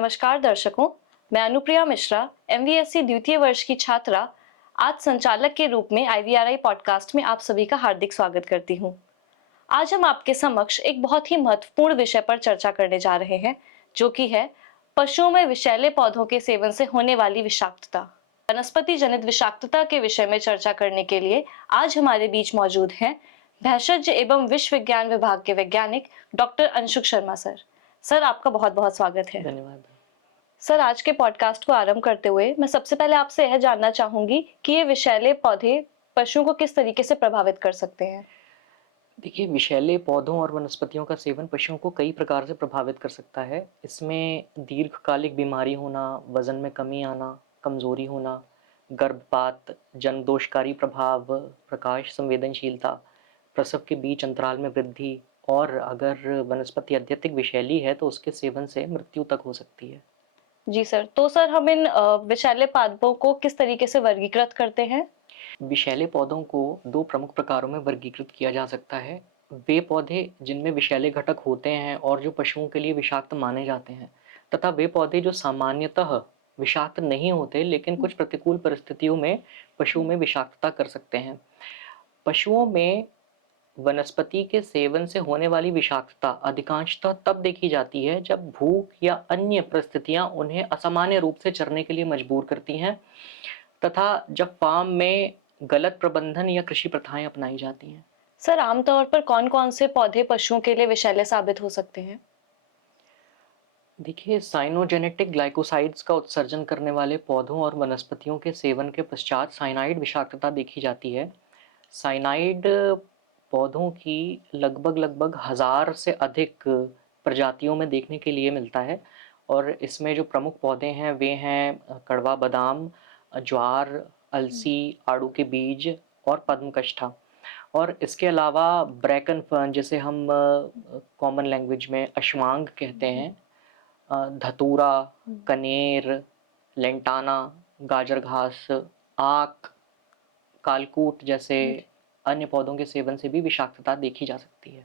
नमस्कार दर्शकों, मैं अनुप्रिया मिश्रा, एमवीएससी द्वितीय वर्ष की छात्रा, आज संचालक के रूप में आईवीआरआई पॉडकास्ट में आप सभी का हार्दिक स्वागत करती हूँ। आज हम आपके समक्ष एक बहुत ही महत्वपूर्ण विषय पर चर्चा करने जा रहे हैं, जो कि है पशुओं में विषैले पौधों के सेवन से होने वाली विषाक्तता। वनस्पति जनित विषाक्तता के विषय में चर्चा करने के लिए आज हमारे बीच मौजूद हैं भेषज एवं विश्व विज्ञान विभाग के वैज्ञानिक doctor Anshuk Sharma sir. Sir, आपका बहुत बहुत स्वागत है। धन्यवाद। सर, आज के पॉडकास्ट को आरंभ करते हुए मैं सबसे पहले आपसे यह जानना चाहूंगी कि ये विषैले पौधे पशुओं को किस तरीके से प्रभावित कर सकते हैं। देखिए, विषैले पौधों और वनस्पतियों का सेवन पशुओं को कई प्रकार से प्रभावित कर सकता है। इसमें दीर्घकालिक बीमारी होना, वजन में कमी आना, कमजोरी होना, गर्भपात, जन्मदोषकारी प्रभाव, प्रकाश संवेदनशीलता, प्रसव के बीच अंतराल में वृद्धि और अगर वनस्पति अत्यधिक विषैली है तो उसके सेवन से मृत्यु तक हो सकती है। जी सर, तो सर हम इन विषैले पौधों को किस तरीके से वर्गीकृत करते हैं। विषैले पौधों को दो प्रमुख प्रकारों में वर्गीकृत किया जा सकता है। वे पौधे जिनमें विषैले घटक होते हैं और जो पशुओं के लिए विषाक्त माने जाते हैं, तथा वे पौधे जो सामान्यतः विषाक्त नहीं होते लेकिन कुछ प्रतिकूल परिस्थितियों में पशुओं में विषाक्तता कर सकते हैं। पशुओं में वनस्पति के सेवन से होने वाली विषाक्तता अधिकांशतः तब देखी जाती है जब भूख या अन्य परिस्थितियां उन्हें असामान्य रूप से चरने के लिए मजबूर करती हैं, तथा जब फार्म में गलत प्रबंधन या कृषि प्रथाएं अपनाई जाती हैं। सर, आमतौर पर कौन कौन से पौधे पशुओं के लिए विषैले साबित हो सकते हैं। देखिए, साइनोजेनेटिक ग्लाइकोसाइड्स का उत्सर्जन करने वाले पौधों और वनस्पतियों के सेवन के पश्चात साइनाइड विषाक्तता देखी जाती है। साइनाइड पौधों की लगभग 1000 से अधिक प्रजातियों में देखने के लिए मिलता है और इसमें जो प्रमुख पौधे हैं वे हैं कड़वा बादाम, ज्वार, अलसी, आड़ू के बीज और पद्मकष्ठा। और इसके अलावा ब्रैकन फर्न, जिसे हम कॉमन लैंग्वेज में अश्वांग कहते हैं, धतूरा, कनेर, लेंटाना, गाजर घास, आक, कालकूट जैसे अन्य पौधों के सेवन से भी विषाक्तता देखी जा सकती है।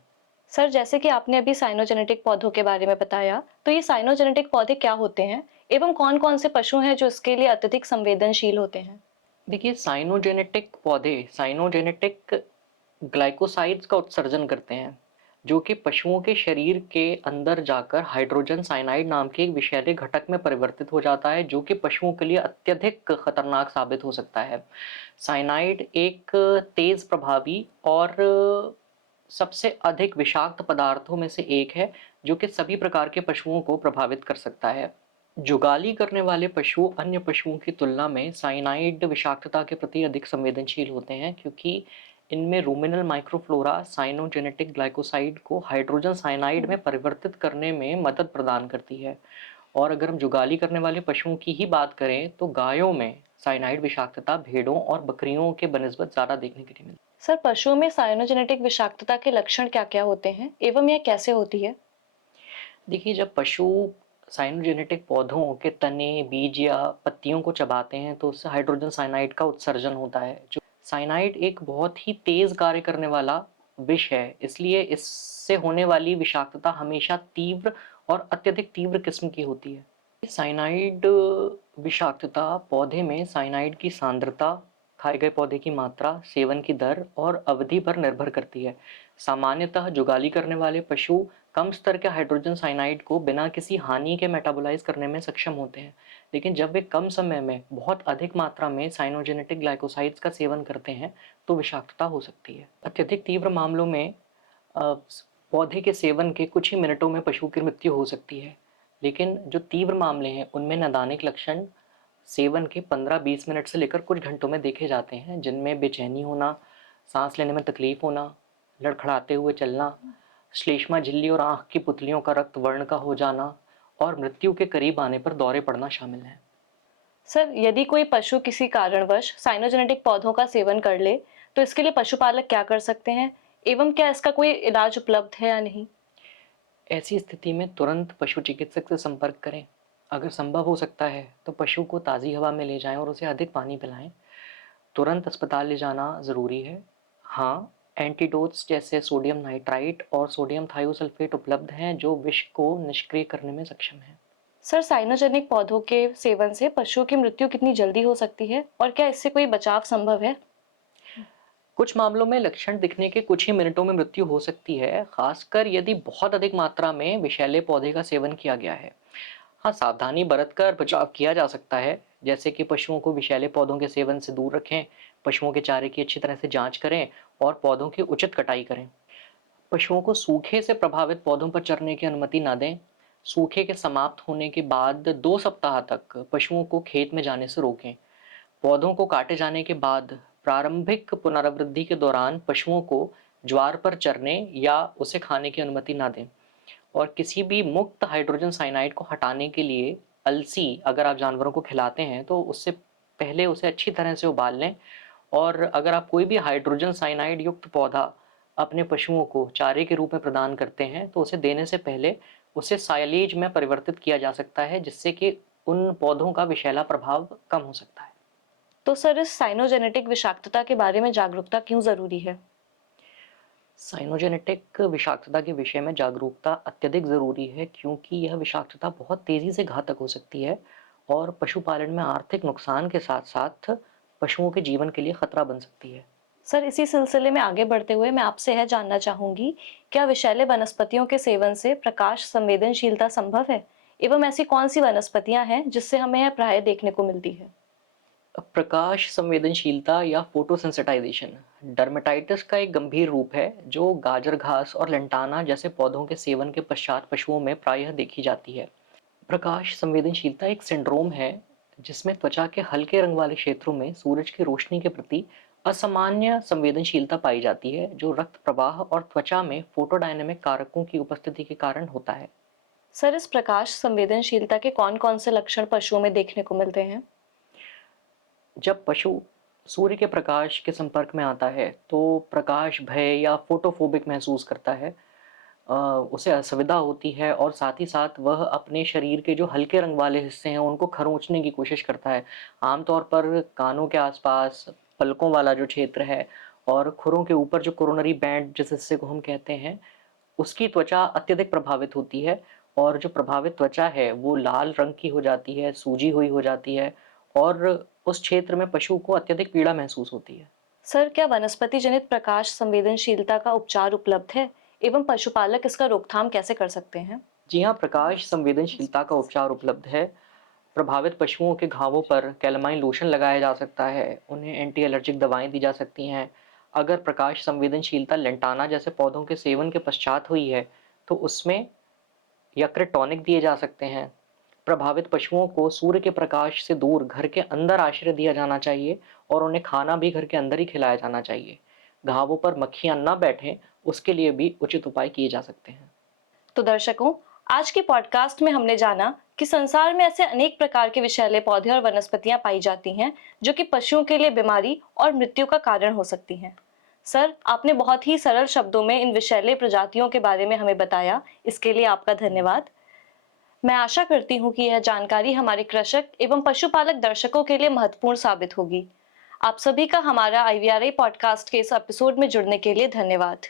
सर, जैसे कि आपने अभी साइनोजेनेटिक पौधों के बारे में बताया, तो ये साइनोजेनेटिक पौधे क्या होते हैं एवं कौन कौन से पशु हैं जो इसके लिए अत्यधिक संवेदनशील होते हैं। देखिए, साइनोजेनेटिक पौधे साइनोजेनेटिक ग्लाइकोसाइड्स का उत्सर्जन करते हैं, जो कि पशुओं के शरीर के अंदर जाकर हाइड्रोजन साइनाइड नाम के एक विषैले घटक में परिवर्तित हो जाता है, जो कि पशुओं के लिए अत्यधिक खतरनाक साबित हो सकता है। साइनाइड एक तेज प्रभावी और सबसे अधिक विषाक्त पदार्थों में से एक है, जो कि सभी प्रकार के पशुओं को प्रभावित कर सकता है। जुगाली करने वाले पशु अन्य पशुओं की तुलना में साइनाइड विषाक्तता के प्रति अधिक संवेदनशील होते हैं, क्योंकि इनमें रूमिनल माइक्रोफ्लोरा साइनोजेनेटिक ग्लाइकोसाइड को हाइड्रोजन साइनाइड में परिवर्तित करने में मदद प्रदान करती है। और अगर हम जुगाली करने वाले पशुओं की ही बात करें तो गायों में साइनाइड विषाक्तता भेड़ों और बकरियों के बनिस्बत ज़्यादा देखने के लिए मिलती है। सर, पशुओं में साइनोजेनेटिक विषाक्तता के लक्षण क्या-क्या होते हैं एवं यह कैसे होती है? देखिए, जब पशु साइनोजेनेटिक पौधों के तने, बीज या पत्तियों को चबाते हैं तो उससे हाइड्रोजन साइनाइड का उत्सर्जन होता है। जो साइनाइड एक बहुत ही तेज कार्य करने वाला विष है, इसलिए इससे होने वाली विषाक्तता हमेशा तीव्र और अत्यधिक तीव्र किस्म की होती है। साइनाइड विषाक्तता पौधे में साइनाइड की सांद्रता, खाए गए पौधे की मात्रा, सेवन की दर और अवधि पर निर्भर करती है। सामान्यतः जुगाली करने वाले पशु कम स्तर के हाइड्रोजन साइनाइड को बिना किसी हानि के मेटाबोलाइज करने में सक्षम होते हैं, लेकिन जब वे कम समय में बहुत अधिक मात्रा में साइनोजेनेटिक ग्लाइकोसाइड्स का सेवन करते हैं तो विषाक्तता हो सकती है। अत्यधिक तीव्र मामलों में पौधे के सेवन के कुछ ही मिनटों में पशु की मृत्यु हो सकती है, लेकिन जो तीव्र मामले हैं उनमें नैदानिक लक्षण सेवन के 15-20 मिनट से लेकर कुछ घंटों में देखे जाते हैं, जिनमें बेचैनी होना, सांस लेने में तकलीफ होना, लड़खड़ाते हुए चलना, श्लेष्मा झिल्ली और आंख की पुतलियों का रक्त वर्ण का हो जाना और मृत्यु के करीब आने पर दौरे पड़ना शामिल है। सर, यदि कोई पशु किसी कारणवश साइनोजेनेटिक पौधों का सेवन कर ले, तो इसके लिए पशुपालक क्या कर सकते हैं एवं क्या इसका कोई इलाज उपलब्ध है या नहीं? ऐसी स्थिति में तुरंत पशु चिकित्सक से संपर्क करें। अगर संभव हो सकता है तो पशु को ताज़ी हवा में ले जाएं और उसे अधिक पानी पिलाएं। तुरंत अस्पताल ले जाना ज़रूरी है। हाँ, एंटीडोट्स जैसे सोडियम नाइट्राइट और सोडियम थायोसल्फेट उपलब्ध हैं, जो विष को निष्क्रिय करने में सक्षम हैं। सर, साइनोजेनिक पौधों के सेवन से पशुओं की मृत्यु कितनी जल्दी हो सकती है और क्या इससे कोई बचाव संभव है? कुछ मामलों में लक्षण दिखने के कुछ ही मिनटों में मृत्यु हो सकती है, खासकर यदि बहुत अधिक मात्रा में विषैले पौधे का सेवन किया गया है। हाँ, सावधानी बरतकर बचाव किया जा सकता है, जैसे कि पशुओं को विषैले पौधों के सेवन से दूर रखें, पशुओं के चारे की अच्छी तरह से जांच करें और पौधों की उचित कटाई करें। पशुओं को सूखे से प्रभावित पौधों पर चरने की अनुमति ना दें। सूखे के समाप्त होने के बाद 2 सप्ताह तक पशुओं को खेत में जाने से रोकें। पौधों को काटे जाने के बाद प्रारंभिक पुनरावृद्धि के दौरान पशुओं को ज्वार पर चरने या उसे खाने की अनुमति ना दें। और किसी भी मुक्त हाइड्रोजन साइनाइड को हटाने के लिए अलसी अगर आप जानवरों को खिलाते हैं तो उससे पहले उसे अच्छी तरह से उबाल लें। और अगर आप कोई भी हाइड्रोजन साइनाइड युक्त पौधा अपने पशुओं को चारे के रूप में प्रदान करते हैं तो उसे देने से पहले उसे साइलेज में परिवर्तित किया जा सकता है, जिससे कि उन पौधों का विषैला प्रभाव कम हो सकता है। तो सर, इस साइनोजेनेटिक विषाक्तता के बारे में जागरूकता क्यों जरूरी है? साइनोजेनेटिक विषाक्तता के विषय में जागरूकता अत्यधिक ज़रूरी है, क्योंकि यह विषाक्तता बहुत तेज़ी से घातक हो सकती है और पशुपालन में आर्थिक नुकसान के साथ साथ पशुओं के जीवन के लिए खतरा बन सकती है। सर, इसी सिलसिले में आगे बढ़ते हुए मैं आपसे यह जानना चाहूंगी, क्या विषैले वनस्पतियों के सेवन से प्रकाश संवेदनशीलता संभव है? एवं ऐसी कौन सी वनस्पतियां हैं जिससे हमें यह प्राय देखने को मिलती है? प्रकाश संवेदनशीलता या फोटोसेंसिटाइजेशन डर्मेटाइटिस का एक गंभीर रूप है, जो गाजर घास और लेंटाना जैसे पौधों के सेवन के पश्चात पशुओं में प्रायः देखी जाती है। प्रकाश संवेदनशीलता एक सिंड्रोम है जिसमें त्वचा के हल्के रंग वाले क्षेत्रों में सूरज की रोशनी के प्रति असामान्य संवेदनशीलता पाई जाती है, जो रक्त प्रवाह और त्वचा में फोटोडायनेमिक कारकों की उपस्थिति के कारण होता है। सर, इस प्रकाश संवेदनशीलता के कौन कौन से लक्षण पशुओं में देखने को मिलते हैं? जब पशु सूर्य के प्रकाश के संपर्क में आता है तो प्रकाश भय या फोटोफोबिक महसूस करता है। उसे असुविधा होती है और साथ ही साथ वह अपने शरीर के जो हल्के रंग वाले हिस्से हैं उनको खरोंचने की कोशिश करता है। आमतौर पर कानों के आसपास, पलकों वाला जो क्षेत्र है और खुरों के ऊपर जो कोरोनरी बैंड जिस हिस्से को हम कहते हैं, उसकी त्वचा अत्यधिक प्रभावित होती है। और जो प्रभावित त्वचा है वो लाल रंग की हो जाती है, सूजी हुई हो जाती है और उस क्षेत्र में पशु को अत्यधिक पीड़ा महसूस होती है। सर, क्या वनस्पति जनित प्रकाश संवेदनशीलता का उपचार उपलब्ध है एवं पशुपालक इसका रोकथाम कैसे कर सकते हैं? जी हाँ, प्रकाश संवेदनशीलता का उपचार उपलब्ध है। प्रभावित पशुओं के घावों पर कैलामाइन लोशन लगाया जा सकता है, उन्हें एंटी एलर्जिक दवाएं दी जा सकती हैं। अगर प्रकाश संवेदनशीलता लेंटाना जैसे पौधों के सेवन के पश्चात हुई है तो उसमें यकृत टॉनिक दिए जा सकते हैं। प्रभावित पशुओं को सूर्य के प्रकाश से दूर घर के अंदर आश्रय दिया जाना चाहिए और उन्हें खाना भी घर के अंदर ही खिलाया जाना चाहिए। घावों पर मक्खियां न बैठें, उसके लिए भी उचित उपाय किए जा सकते हैं। तो दर्शकों, आज के पॉडकास्ट में हमने जाना कि संसार में ऐसे अनेक प्रकार के विषैले पौधे और वनस्पतियां पाई जाती हैं जो कि पशुओं के लिए बीमारी और मृत्यु का कारण हो सकती हैं। सर, आपने बहुत ही सरल शब्दों में इन विषैले प्रजातियों के बारे में हमें बताया, इसके लिए आपका धन्यवाद। मैं आशा करती हूँ कि यह जानकारी हमारे कृषक एवं पशुपालक दर्शकों के लिए महत्वपूर्ण साबित होगी। आप सभी का हमारा IVRA पॉडकास्ट के इस एपिसोड में जुड़ने के लिए धन्यवाद।